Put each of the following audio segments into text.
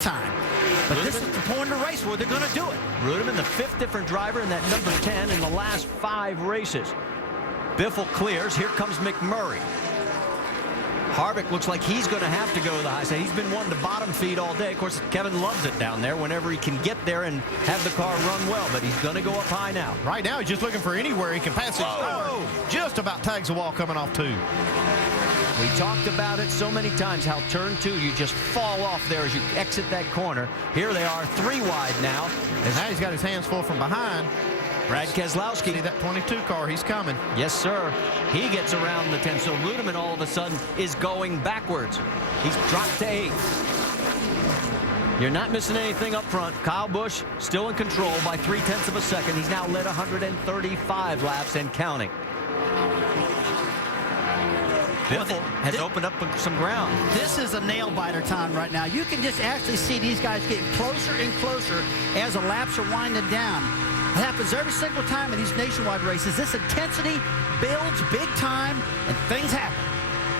time. But this is the point of the race where they're going to do it. Rudeman, the 5th different driver in that number 10 in the last 5 races. Biffle clears. Here comes McMurray. Harvick looks like he's going to have to go to the high side. He's been wanting to bottom feed all day. Of course, Kevin loves it down there whenever he can get there and have the car run well. But he's going to go up high now. Right now, he's just looking for anywhere he can pass his car. Just about tags the wall coming off 2. We talked about it so many times, how turn 2, you just fall off there as you exit that corner. Here they are, 3 wide now. Now he's got his hands full from behind. Brad Keselowski. See that 22 car, he's coming. Yes, sir. He gets around the 10. So Rudeman all of a sudden is going backwards. He's dropped to 8. You're not missing anything up front. Kyle Busch still in control by 0.3 of a second. He's now led 135 laps and counting. Biffle has opened up some ground. This is a nail-biter time right now. You can just actually see these guys getting closer and closer as the laps are winding down. It happens every single time in these nationwide races. This intensity builds big time, and things happen.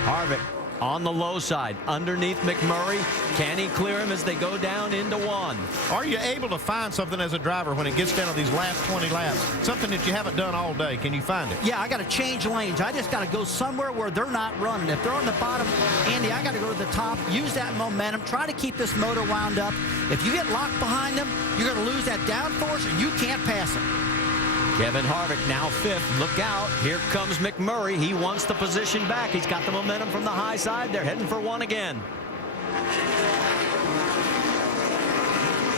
Harvick on the low side, underneath McMurray. Can he clear him as they go down into 1? Are you able to find something as a driver when it gets down to these last 20 laps? Something that you haven't done all day. Can you find it? Yeah, I got to change lanes. I just got to go somewhere where they're not running. If they're on the bottom, Andy, I got to go to the top, use that momentum, try to keep this motor wound up. If you get locked behind them, you're going to lose that downforce, and you can't pass them. Kevin Harvick now 5th. Look out. Here comes McMurray. He wants the position back. He's got the momentum from the high side. They're heading for 1 again.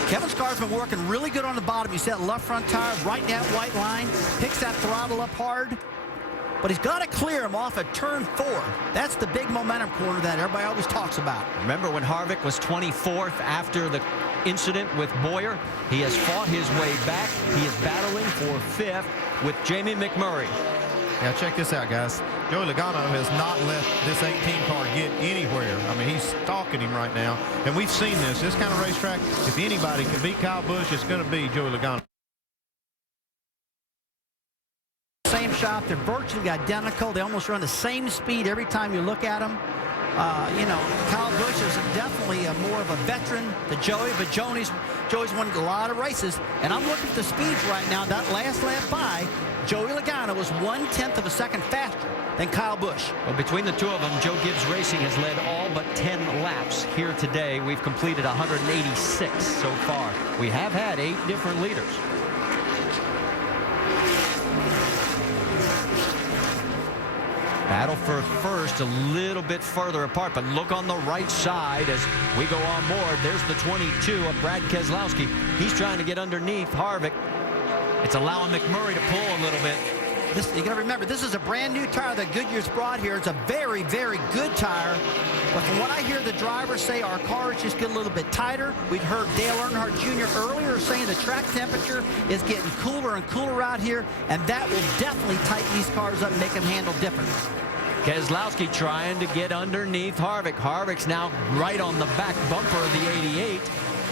Kevin's car's been working really good on the bottom. You see that left front tire right in that white line. Picks that throttle up hard. But he's got to clear him off at turn 4. That's the big momentum corner that everybody always talks about. Remember when Harvick was 24th after the incident with Boyer? He has fought his way back. He is battling for 5th with Jamie McMurray. Now check this out, guys. Joey Logano has not let this 18 car get anywhere. I mean, he's stalking him right now. And we've seen this kind of racetrack. If anybody can beat Kyle Busch, it's going to be Joey Logano. Same shop. They're virtually identical. They almost run the same speed every time you look at them. You know, Kyle Busch is definitely more of a veteran to Joey, but Joey's won a lot of races. And I'm looking at the speeds right now. That last lap by, Joey Logano was 1/10 of a second faster than Kyle Busch. Well, between the two of them, Joe Gibbs Racing has led all but 10 laps here today. We've completed 186 so far. We have had 8 different leaders. Battle for first a little bit further apart, but look on the right side as we go on board. There's the 22 of Brad Keselowski. He's trying to get underneath Harvick. It's allowing McMurray to pull a little bit. You got to remember, this is a brand new tire that Goodyear's brought here. It's a very, very good tire. But from what I hear the drivers say, our cars just get a little bit tighter. We'd heard Dale Earnhardt Jr. earlier saying the track temperature is getting cooler and cooler out here, and that will definitely tighten these cars up and make them handle different. Keselowski trying to get underneath Harvick. Harvick's now right on the back bumper of the 88.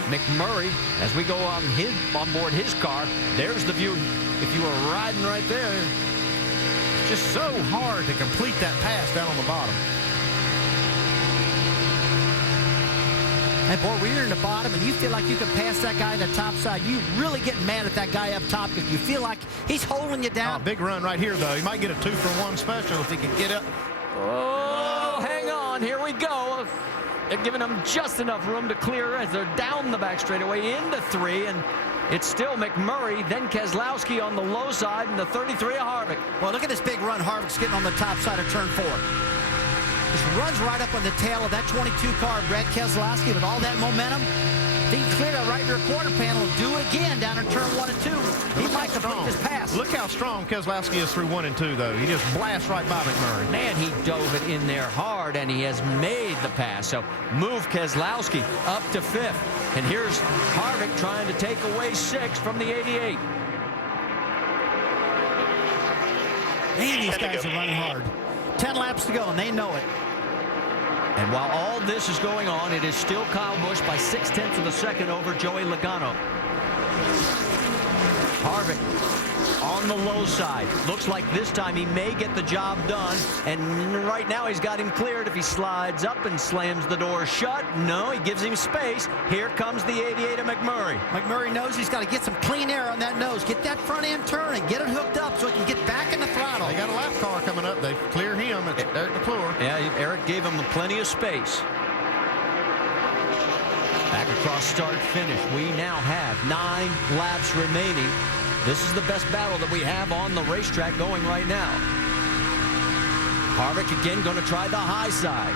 McMurray, as we go on board his car, there's the view. If you were riding right there, just so hard to complete that pass down on the bottom. And boy, when you're in the bottom and you feel like you can pass that guy on the top side, you really get mad at that guy up top because you feel like he's holding you down. Big run right here, though. He might get a 2-for-1 special if he can get up. Oh, hang on. Here we go. They're giving them just enough room to clear as they're down the back straightaway into 3, and it's still McMurray, then Keselowski on the low side, and the 33 of Harvick. Well, look at this big run Harvick's getting on the top side of turn 4. Just runs right up on the tail of that 22 car, Brad Keselowski, with all that momentum. If he can clear that right rear quarter panel and do it again down in turn 1 and 2, he might complete this pass. Look how strong Keselowski is through 1 and 2, though. He just blasts right by McMurray. Man, he dove it in there hard, and he has made the pass. So move Keselowski up to 5th. And here's Harvick trying to take away 6 from the 88. Man, these guys are running hard. 10 laps to go, and they know it. And while all this is going on, it is still Kyle Busch by 0.6 of a second over Joey Logano. Harvick on the low side. Looks like this time he may get the job done. And right now he's got him cleared. If he slides up and slams the door shut, no, he gives him space. Here comes the 88 of McMurray. McMurray knows he's got to get some clean air on that nose. Get that front end turning. Get it hooked up so he can get back in the throttle. They got a lap car coming up. They clear him. It's Eric McClure. Yeah, Eric gave him plenty of space. Back across start finish. We now have 9 laps remaining. This is the best battle that we have on the racetrack going right now. Harvick again going to try the high side.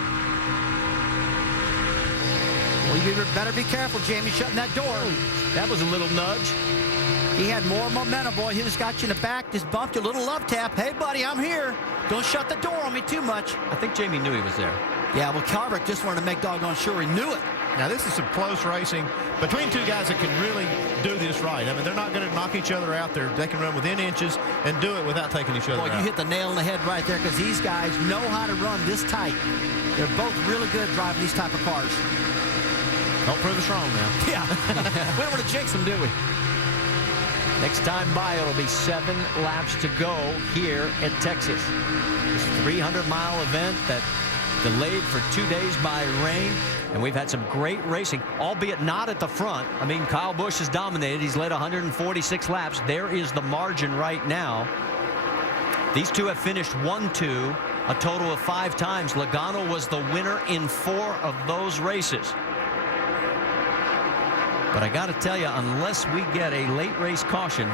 Well, you better be careful, Jamie, shutting that door. That was a little nudge. He had more momentum, boy. He just got you in the back, just bumped you, a little love tap. Hey, buddy, I'm here. Don't shut the door on me too much. I think Jamie knew he was there. Yeah, well, Harvick just wanted to make doggone sure he knew it. Now, this is some close racing between two guys that can really do this right. I mean, they're not going to knock each other out there. They can run within inches and do it without taking each other Boy, out. you hit the nail on the head right there because these guys know how to run this tight. They're both really good driving these type of cars. Don't prove us wrong now. Yeah. We don't want to jinx them, do we? Next time by, it'll be 7 laps to go here at Texas. This 300-mile event that delayed for 2 days by rain. And we've had some great racing, albeit not at the front. I mean, Kyle Busch has dominated. He's led 146 laps. There is the margin right now. These two have finished 1-2 a total of 5 times. Logano was the winner in 4 of those races. But I got to tell you, unless we get a late race caution,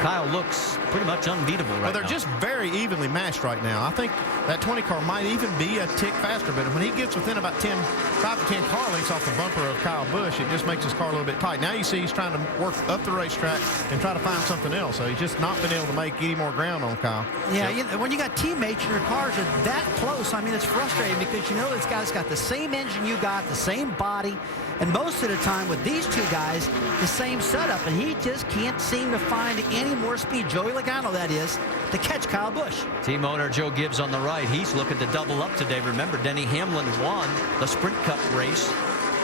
Kyle looks pretty much unbeatable right now. Well, they're just very evenly matched right now. I think that 20 car might even be a tick faster, but when he gets within about 5 to 10 car lengths off the bumper of Kyle Busch, it just makes his car a little bit tight. Now you see he's trying to work up the racetrack and try to find something else. So he's just not been able to make any more ground on Kyle. Yeah, you know, when you got teammates and your cars are that close, I mean, it's frustrating because you know this guy's got the same engine you got, the same body, and most of the time with these two guys, the same setup, and he just can't seem to find any more speed, Joey Logano that is, to catch Kyle Busch. Team owner Joe Gibbs on the right. He's looking to double up today. Remember, Denny Hamlin won the Sprint Cup race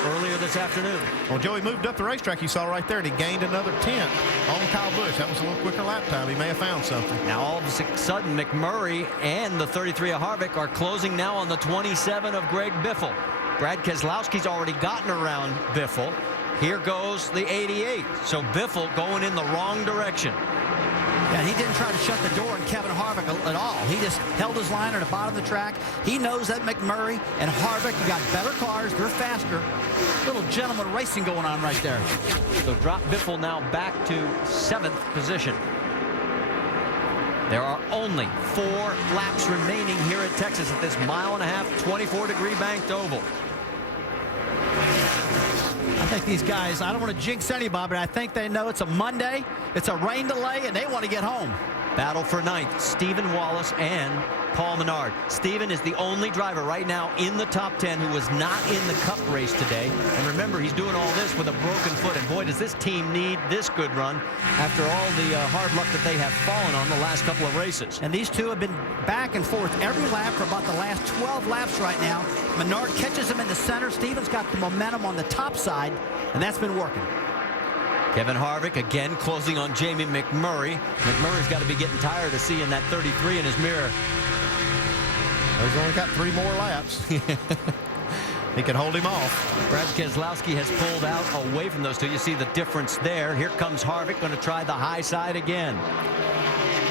earlier this afternoon. Well, Joey moved up the racetrack you saw right there, and he gained another 10 on Kyle Busch. That was a little quicker lap time. He may have found something. Now all of a sudden McMurray and the 33 of Harvick are closing now on the 27 of Greg Biffle. Brad Keselowski's already gotten around Biffle. Here goes the 88. So Biffle going in the wrong direction. Yeah, he didn't try to shut the door on Kevin Harvick at all. He just held his line at the bottom of the track. He knows that McMurray and Harvick have got better cars. They're faster. Little gentleman racing going on right there. So drop Biffle now back to 7th position. There are only 4 laps remaining here at Texas at this 1.5-mile, 24-degree banked oval. I think these guys, I don't want to jinx anybody, but I think they know it's a Monday, it's a rain delay, and they want to get home. Battle for 9th, Stephen Wallace and Paul Menard. Stephen is the only driver right now in the top 10 who was not in the Cup race today. And remember, he's doing all this with a broken foot. And boy, does this team need this good run after all the hard luck that they have fallen on the last couple of races. And these two have been back and forth every lap for about the last 12 laps right now. Menard catches him in the center. Stephen's got the momentum on the top side, and that's been working. Kevin Harvick again closing on Jamie McMurray. McMurray's got to be getting tired of seeing that 33 in his mirror. He's only got 3 more laps. He can hold him off. Brad Keselowski has pulled out away from those two. You see the difference there. Here comes Harvick, going to try the high side again.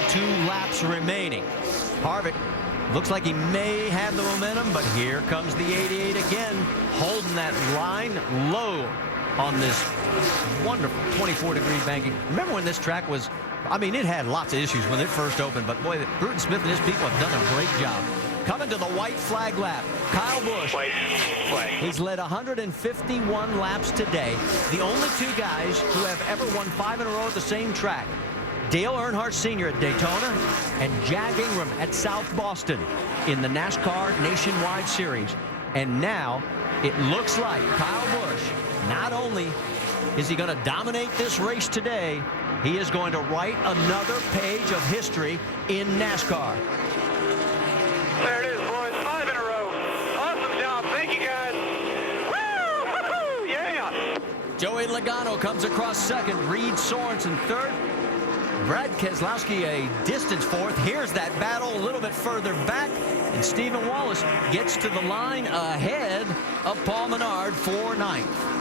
2 laps remaining. Harvick looks like he may have the momentum, but here comes the 88 again, holding that line low on this wonderful 24-degree banking. Remember when this track was, I mean, it had lots of issues when it first opened, but boy, Bruton Smith and his people have done a great job. Coming to the white flag lap, Kyle Busch. White flag. He's led 151 laps today. The only 2 guys who have ever won 5 in a row at the same track. Dale Earnhardt Sr. at Daytona and Jack Ingram at South Boston in the NASCAR Nationwide Series. And now it looks like Kyle Busch, not only is he going to dominate this race today, he is going to write another page of history in NASCAR. There it is, boys. 5 in a row. Awesome job. Thank you, guys. Woo! Yeah! Joey Logano comes across second. Reed Sorensen third. Brad Keselowski a distance fourth. Here's that battle a little bit further back, and Stephen Wallace gets to the line ahead of Paul Menard for ninth.